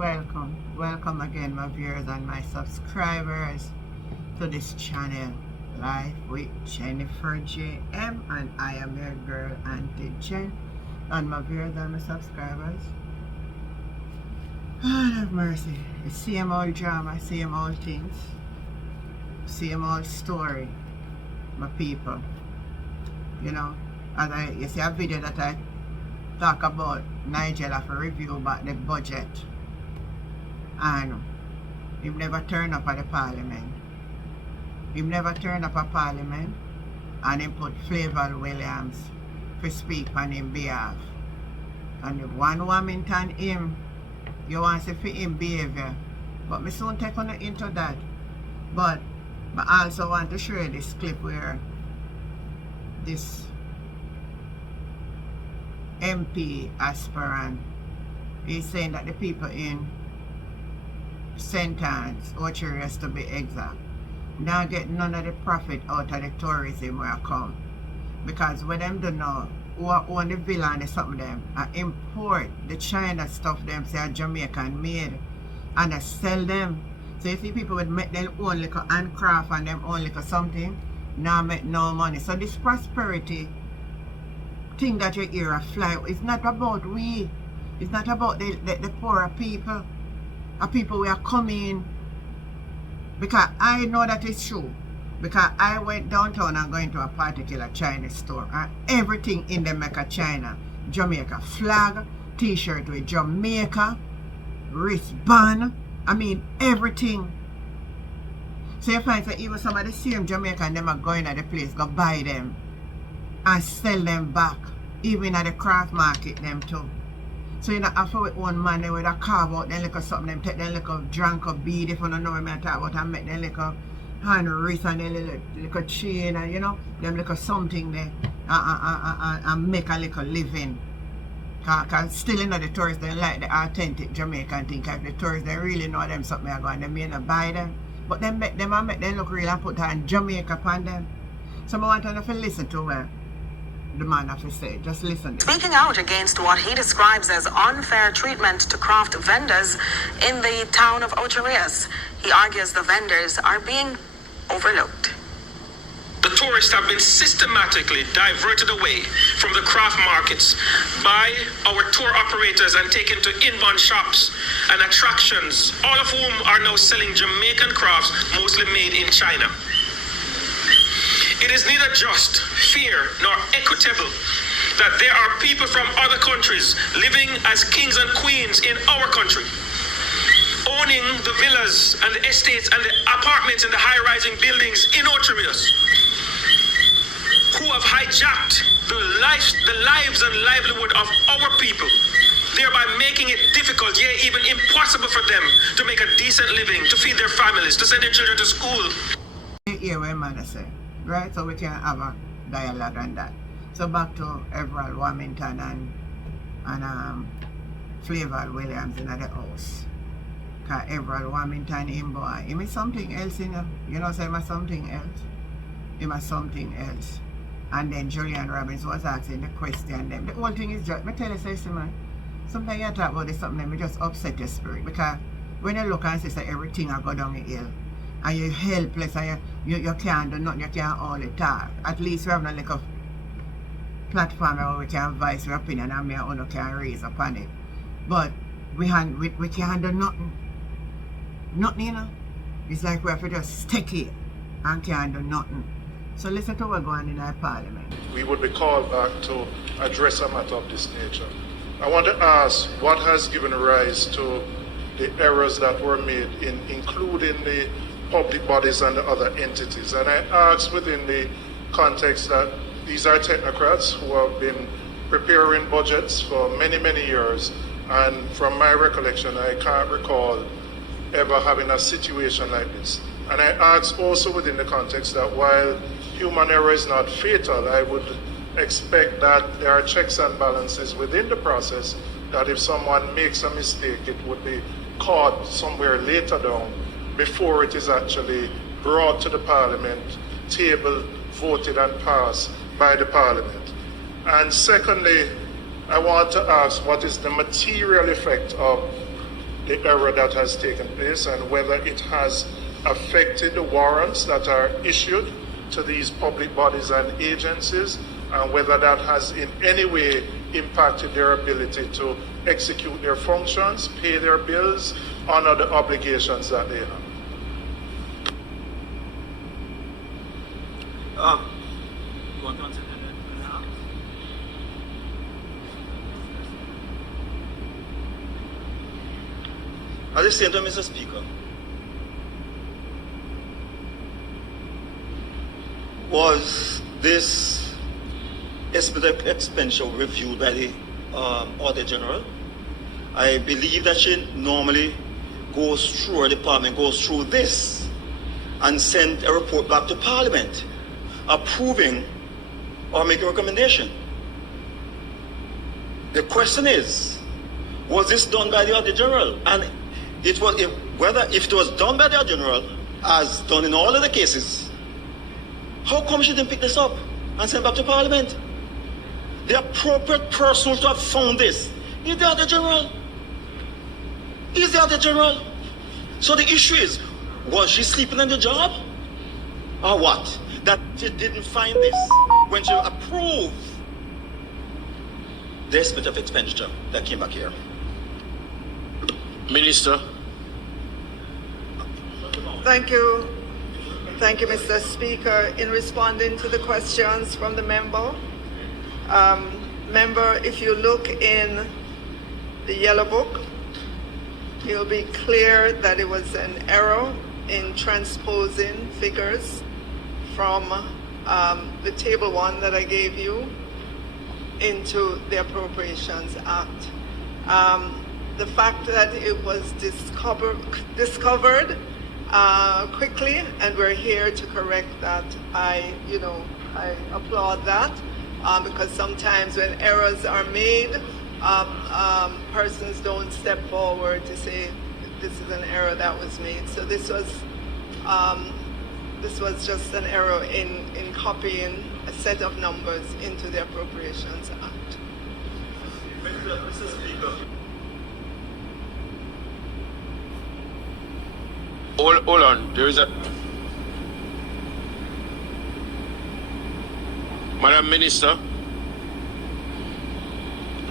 welcome again, my viewers and my subscribers to this channel, Life with Jennifer JM, and I am your girl, Auntie Jen. And my viewers and my subscribers, God have mercy, the same old drama, same old things, same old story, my people. You know, as you see a video that I talk about Nigel for review about the budget, and he never turned up at the parliament. He never turned up at parliament, and he put Flavor Williams to speak on his behalf. And the one woman turn him, you want to see for him behavior. But me soon take on into that. But I also want to show you this clip where this MP aspirant is saying that the people in St. Anne's, Orchard to be exact, now get none of the profit out of the tourism where I come. Because what them do now, who own the villa and something them, I import the China stuff them say are Jamaican made and I sell them. So you see people would make their own little handcraft and them own little something, now make no money. So this prosperity thing that you hear a fly, it's not about we. It's not about the poorer people. Or people who are coming. Because I know that it's true. Because I went downtown and going to a particular Chinese store and everything in them make a China. Jamaica flag, t-shirt with Jamaica, wristband, I mean everything. So you find that even some of the same Jamaican them are going at the place, go buy them and sell them back. Even at the craft market them too. So you know after we own money with a carve out them little something, them take them little drunk or bead if you don't know what I'm talking about, and make them little hand wrist and them little chain and you know, them little something there and make a little living. Cause still in the tourists they like the authentic Jamaican thing. Cause the tourists they really know them something are going, they may not buy them. But them make them and make them look real and put on Jamaica upon them. So I want to listen to where the man have to say. Just listen. Speaking out against what he describes as unfair treatment to craft vendors in the town of Ocherias, he argues the vendors are being overlooked. The tourists have been systematically diverted away from the craft markets by our tour operators and taken to inbound shops and attractions, all of whom are now selling Jamaican crafts, mostly made in China. It is neither just, fair, nor equitable that there are people from other countries living as kings and queens in our country, owning the villas and the estates and the apartments in the high-rising buildings in Ocherias, who have hijacked the lives and livelihood of our people, thereby making it difficult, yea, even impossible for them to make a decent living, to feed their families, to send their children to school. Hear what man say, right? So we can have a dialogue on that. So back to Everald Wilmington and Flavor Williams in the house. Because Everald Wilmington him boy, he is something else, you know, say him something else. He is something else. And then Julian Robbins was asking the question them. The whole thing is just, I tell you, say, man, sometimes you talk about this something that just upset your spirit. Because when you look and see that everything will go down the hill, and you're helpless, and you can't do nothing, you can't hold it talk. At least we have a little platform where we can voice our opinion and me and can raise upon it. But we can't do nothing. Nothing, you know. It's like we have to just stick it and can't do nothing. So listen to what's going on in our parliament. We would be called back to address a matter of this nature. I want to ask what has given rise to the errors that were made in including the public bodies and the other entities. And I ask within the context that these are technocrats who have been preparing budgets for many, many years. And from my recollection, I can't recall ever having a situation like this. And I ask also within the context that while human error is not fatal, I would expect that there are checks and balances within the process, that if someone makes a mistake, it would be caught somewhere later down before it is actually brought to the parliament, tabled, voted and passed by the parliament. And secondly, I want to ask what is the material effect of the error that has taken place and whether it has affected the warrants that are issued to these public bodies and agencies, and whether that has in any way impacted their ability to execute their functions, pay their bills, honor the obligations that they have. You want to answer that now? At the same time, Mr. Speaker, was this estimate of expenditure reviewed by the Auditor General? I believe that she normally goes through, her department goes through this and send a report back to Parliament approving or making a recommendation. The question is, was this done by the Auditor General? And it was, if it was done by the Auditor General, as done in all of the cases, how come she didn't pick this up and send back to Parliament? The appropriate person to have found this is the Auditor General. Is the Auditor General. So the issue is, was she sleeping on the job? Or what? That she didn't find this when she approved the estimate of expenditure that came back here. Minister. Thank you. Thank you, Mr. Speaker. In responding to the questions from the member, if you look in the yellow book, you'll be clear that it was an error in transposing figures from the table 1 that I gave you into the Appropriations Act. The fact that it was discovered quickly, and we're here to correct that, I applaud that, because sometimes when errors are made, persons don't step forward to say this is an error that was made. So this was just an error in copying a set of numbers into the Appropriations Act. Mr. Speaker. Hold on, there is a... Madam Minister.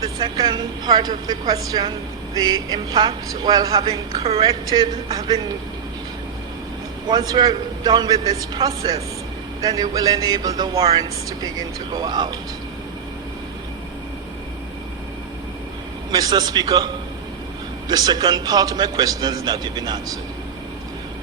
The second part of the question, the impact, well, once we're done with this process, then it will enable the warrants to begin to go out. Mr. Speaker, the second part of my question has not yet been answered.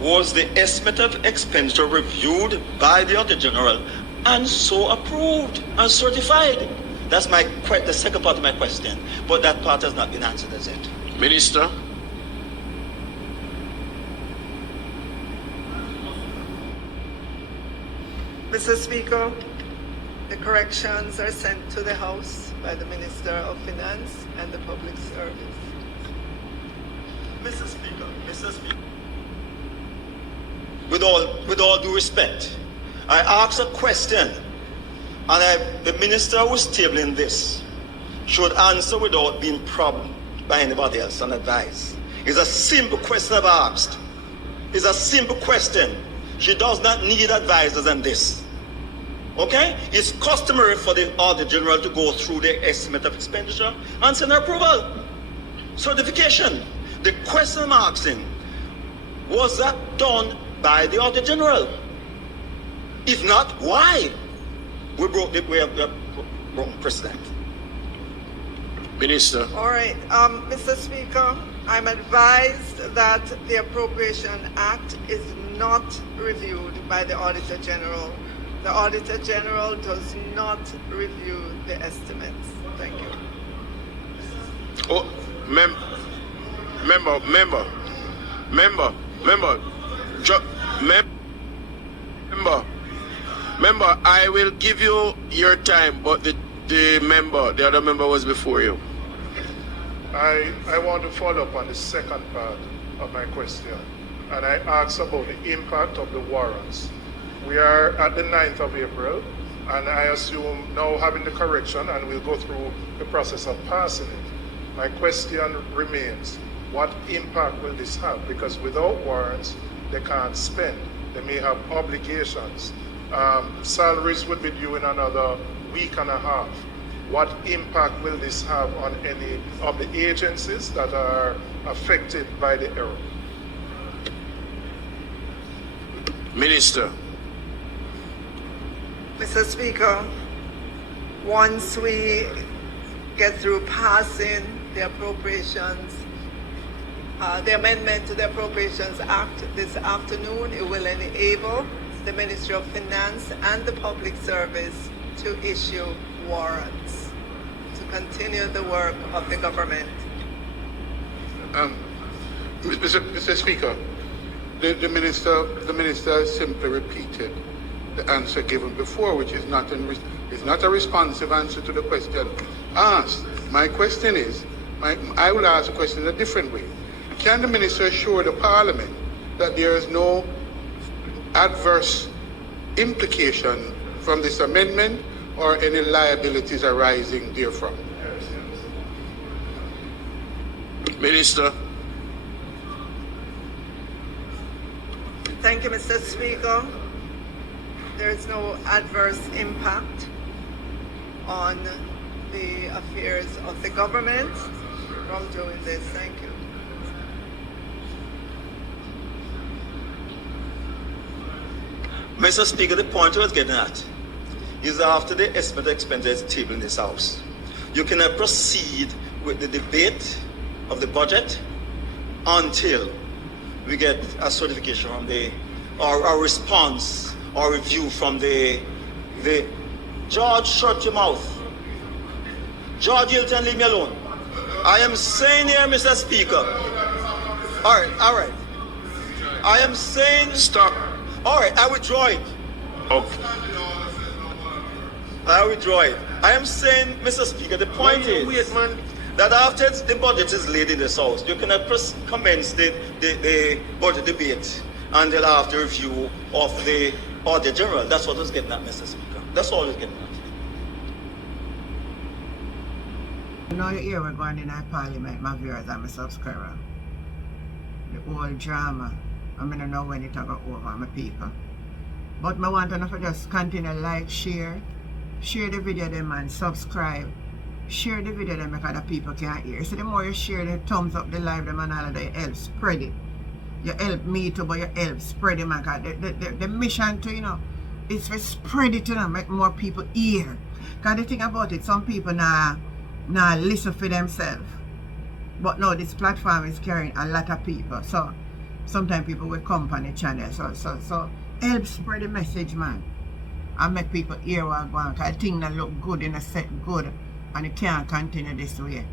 Was the estimate of expenditure reviewed by the Auditor General and so approved and certified? That's the second part of my question, but that part has not been answered as yet. Minister. Mr. Speaker, the corrections are sent to the House by the Minister of Finance and the Public Service. Mr. Speaker, with all due respect, I asked a question, and the minister who's tabling this should answer without being prompted by anybody else and advise. It's a simple question I've asked. It's a simple question. She does not need advisors on this. Okay? It's customary for the Auditor General to go through the estimate of expenditure and send her approval. Certification. The question I'm asking, was that done by the Auditor General? If not, why? We have wrong precedent. Minister. All right, Mr. Speaker, I'm advised that the Appropriation Act is not reviewed by the Auditor General. The Auditor General does not review the estimates. Thank you. Oh, member, I will give you your time, but the other member was before you. I want to follow up on the second part of my question, and I asked about the impact of the warrants. We are at the 9th of April, and I assume now having the correction, and we'll go through the process of passing it. My question remains, what impact will this have? Because without warrants, they can't spend. They may have obligations. Salaries would be due in another week and a half. What impact will this have on any of the agencies that are affected by the error? Minister. Mr. Speaker, once we get through passing the appropriations, the amendment to the Appropriations Act this afternoon, it will enable the Ministry of Finance and the Public Service to issue warrants to continue the work of the government. Mr. Speaker, the minister simply repeated the answer given before, which is not a responsive answer to the question asked. My question is, I will ask the question in a different way. Can the minister assure the Parliament that there is no adverse implication from this amendment or any liabilities arising therefrom? Minister. Thank you, Mr. Speaker. There is no adverse impact on the affairs of the government from doing this. Thank you. Mr. Speaker, the point I was getting at is after the estimate expenditure table in this House, you cannot proceed with the debate of the budget until we get a certification from or a response or review from the George, shut your mouth. George Hilton, leave me alone. I am saying here, Mr. Speaker. All right. I am saying... Stop. All right, I withdraw it. Okay. I withdraw it. I am saying, Mr. Speaker, the point is that after the budget is laid in this House, you cannot commence the budget debate until after review of the Auditor General. That's what I was getting at, Mr. Speaker. That's all I was getting at. You know, you hear we're going in our Parliament, my viewers and my subscriber. The whole drama. I don't know when it go over, my people. But I want to know if you just continue like, share the video them and subscribe. Share the video them because other people can hear. So the more you share, the thumbs up the live them and all of that, you help spread it. You help me too, but you help spread it, man. The mission to, is to spread it, make more people hear. Because the thing about it, some people now listen for themselves. But no, this platform is carrying a lot of people. So sometimes people will come on the channel. So help spread the message, man. And make people hear what going on. Because things that look good in a set good. And it can't continue this way.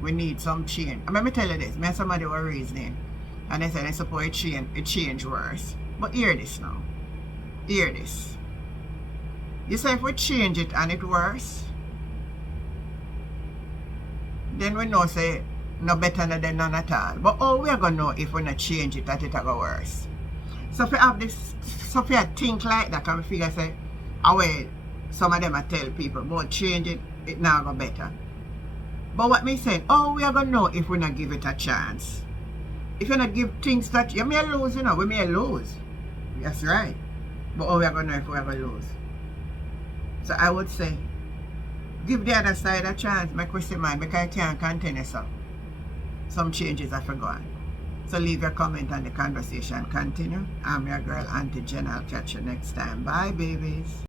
We need some change. Let me tell you this. Me and somebody were reasoning. And they said they suppose it change worse. But hear this now. Hear this. You say if we change it and it worse, then we know say no better than none at all. But how we are going to know if we not change it that it will go worse? So if you have this, so if you think like that, and we figure say, away, some of them I tell people, but change it, it now go better. But what me saying, how we are going to know if we not give it a chance? If you not give things that, you may lose, we may lose. That's right. But how we are going to know if we ever lose? So I would say, give the other side a chance, make we see man, because I can't continue so. Some changes are forgotten. So leave your comment and the conversation continue. I'm your girl, Auntie Jen. I'll catch you next time. Bye, babies.